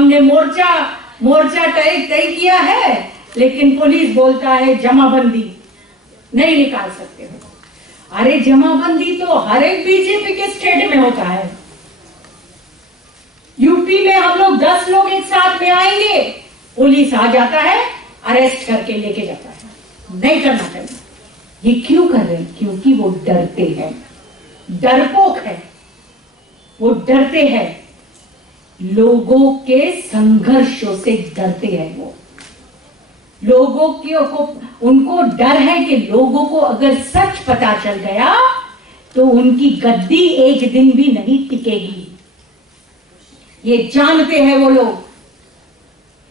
हमने मोर्चा तय किया है, लेकिन पुलिस बोलता है जमाबंदी नहीं निकाल सकते हो। अरे जमाबंदी तो हर एक बीजेपी के स्टेट में होता है। यूपी में हम लोग 10 लोग एक साथ में आएंगे, पुलिस आ जाता है, अरेस्ट करके लेके जाता है। नहीं करना चाहिए। ये क्यों कर रहे हैं? क्योंकि वो डरते हैं, डरपोक है, वो डरते हैं, लोगों के संघर्षों से डरते हैं। वो लोगों को उनको डर है कि लोगों को अगर सच पता चल गया तो उनकी गद्दी एक दिन भी नहीं टिकेगी। ये जानते हैं वो लोग,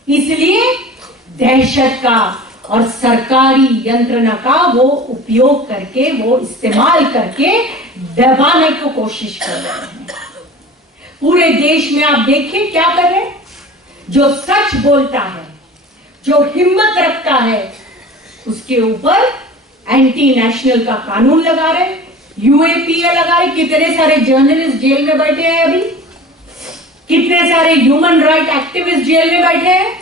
इसलिए दहशत का और सरकारी यंत्रणा का वो उपयोग करके, वो इस्तेमाल करके दबाने को कोशिश कर रहे हैं। पूरे देश में आप देखिए क्या कर रहे हैं। जो सच बोलता है, जो हिम्मत रखता है, उसके ऊपर एंटी नेशनल का कानून लगा रहे, यूएपीए लगा रहे। कितने सारे जर्नलिस्ट जेल में बैठे हैं अभी, कितने सारे ह्यूमन राइट एक्टिविस्ट जेल में बैठे हैं।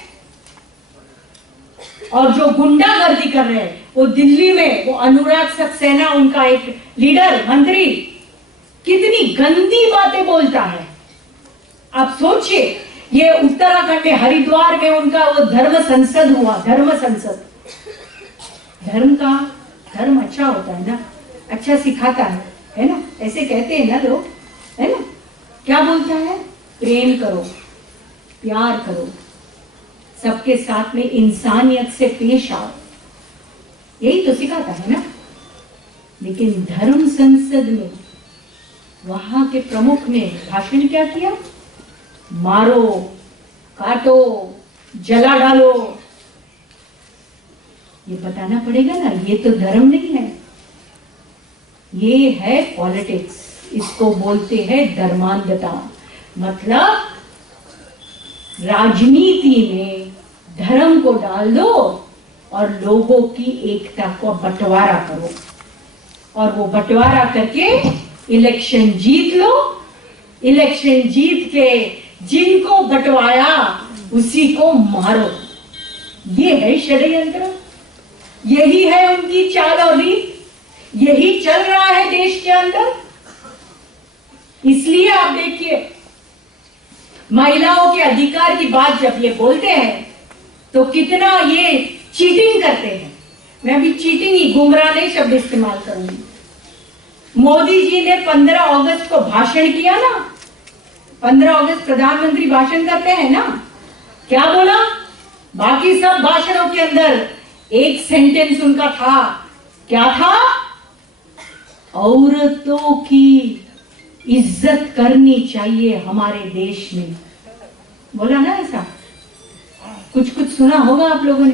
और जो गुंडागर्दी कर रहे हैं, वो दिल्ली में वो अनुराग सक्सेना, उनका एक लीडर मंत्री, कितनी गंदी बातें बोलता है। आप सोचिए, ये उत्तराखंड में हरिद्वार में उनका वो धर्म संसद हुआ, धर्म संसद। धर्म अच्छा होता है ना, अच्छा सिखाता है ना, ऐसे कहते हैं ना लोग, है ना। क्या बोलता है? प्रेम करो, प्यार करो, सबके साथ में इंसानियत से पेश आओ, यही तो सिखाता है ना। लेकिन धर्म संसद में वहां के प्रमुख ने भाषण क्या किया? मारो, काटो, जला डालो। ये बताना पड़ेगा ना, ये तो धर्म नहीं है, ये है पॉलिटिक्स। इसको बोलते हैं धर्मांधता। मतलब राजनीति में धर्म को डाल दो और लोगों की एकता को बंटवारा करो, और वो बंटवारा करके इलेक्शन जीत लो। इलेक्शन जीत के जिनको बंटवाया उसी को मारो। ये है षड्यंत्र, यही है उनकी चाल और रीत, यही चल रहा है देश के अंदर। इसलिए आप देखिए, महिलाओं के अधिकार की बात जब ये बोलते हैं तो कितना ये चीटिंग करते हैं। मैं अभी चीटिंग ही, गुमराह नहीं शब्द इस्तेमाल करूंगी। मोदी जी ने 15 अगस्त को भाषण किया ना, 15 अगस्त प्रधानमंत्री भाषण करते हैं ना, क्या बोला? बाकी सब भाषणों के अंदर एक सेंटेंस उनका था, क्या था? औरतों की इज्जत करनी चाहिए हमारे देश में। बोला ना ऐसा? कुछ सुना होगा आप लोगों ने,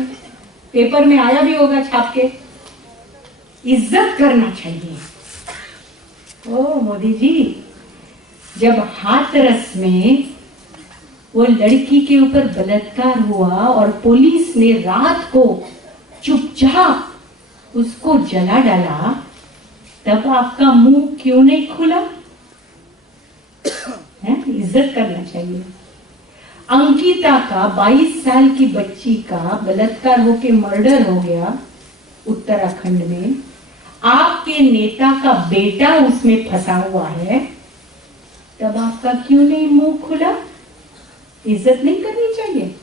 पेपर में आया भी होगा छाप के। इज्जत करना चाहिए। ओ मोदी जी, जब हाथरस में वो लड़की के ऊपर बलात्कार हुआ और पुलिस ने रात को चुपचाप उसको जला डाला, तब आपका मुंह क्यों नहीं खुला? इज्जत करना चाहिए। अंकिता का 22 साल की बच्ची का बलात्कार होके मर्डर हो गया उत्तराखंड में, आपके नेता का बेटा उसमें फंसा हुआ है, तब आपका क्यों नहीं मुंह खुला? इज्जत नहीं करनी चाहिए?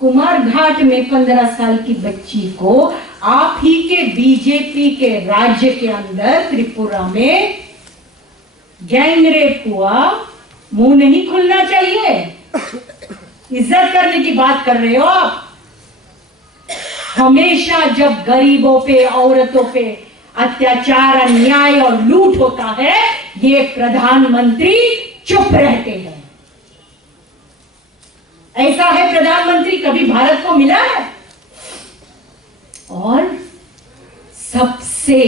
कुमारघाट में 15 साल की बच्ची को आप ही के बीजेपी के राज्य के अंदर त्रिपुरा में गैंगरेप हुआ, मुंह नहीं खुलना चाहिए? इज्जत करने की बात कर रहे हो आप। हमेशा जब गरीबों पे, औरतों पे अत्याचार, अन्याय और लूट होता है, ये प्रधानमंत्री चुप रहते हैं। ऐसा है प्रधानमंत्री कभी भारत को मिला है? और सबसे,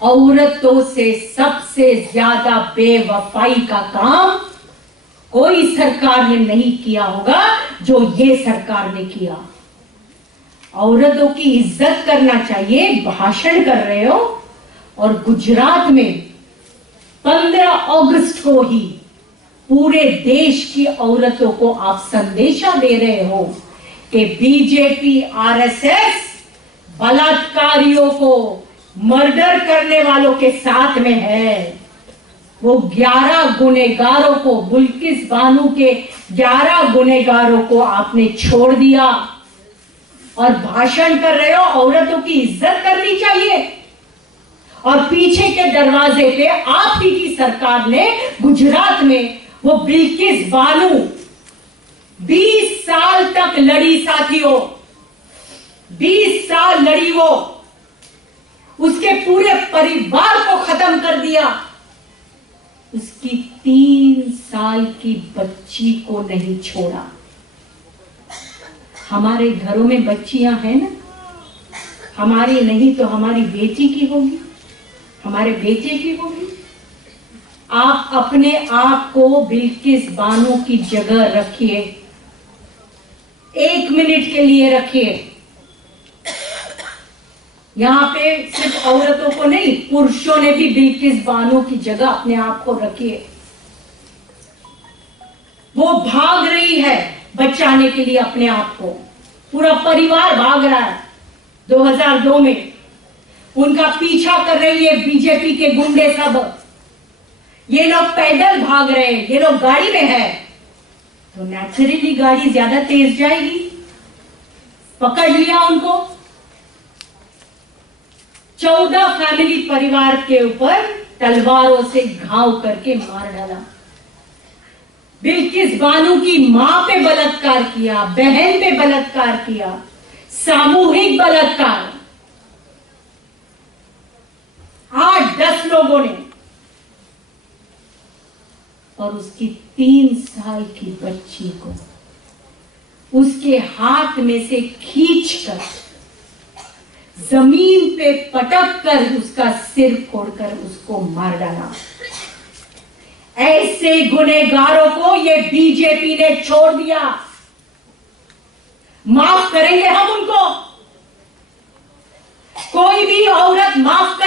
औरतों से सबसे ज्यादा बेवफाई का काम कोई सरकार ने नहीं किया होगा जो ये सरकार ने किया। औरतों की इज्जत करना चाहिए, भाषण कर रहे हो, और गुजरात में 15 अगस्त को ही पूरे देश की औरतों को आप संदेशा दे रहे हो कि बीजेपी आरएसएस बलात्कारियों को, मर्डर करने वालों के साथ में है। वो 11 गुनहगारों को, बिल्किस बानो के 11 गुनहगारों को आपने छोड़ दिया और भाषण कर रहे हो औरतों की इज्जत करनी चाहिए। और पीछे के दरवाजे पे आप ही की सरकार ने गुजरात में वो बिल्किस बानो 20 साल तक लड़ी साथियों, 20 साल लड़ी वो, उसके पूरे परिवार को खत्म कर दिया। उसकी 3 साल की बच्ची को नहीं छोड़ा। हमारे घरों में बच्चियां हैं ना, हमारी नहीं तो हमारी बेटी की होगी, हमारे बेटे की होगी। आप अपने आप को बिल्किस बानो की जगह रखिए, 1 मिनट के लिए रखिए। यहां पे सिर्फ औरतों को नहीं, पुरुषों ने भी बिल्किस बानो की जगह अपने आप को रखिए। वो भाग रही है बचाने के लिए अपने आप को, पूरा परिवार भाग रहा है। 2002 में उनका पीछा कर रही है बीजेपी के गुंडे सब। ये लोग पैदल भाग रहे हैं, ये लोग गाड़ी में है, तो नेचुरली गाड़ी ज्यादा तेज जाएगी। पकड़ लिया उनको, 14 फैमिली परिवार के ऊपर तलवारों से घाव करके मार डाला। बिल्किस बानो की मां पे बलात्कार किया, बहन पे बलात्कार किया, सामूहिक बलात्कार। 8-10 लोगों ने, और उसकी 3 साल की बच्ची को उसके हाथ में से खींचकर जमीन पे पटक कर उसका सिर फोड़कर उसको मार डाला। ऐसे गुनहगारों को ये बीजेपी ने छोड़ दिया। माफ करेंगे हम उनको? कोई भी औरत माफ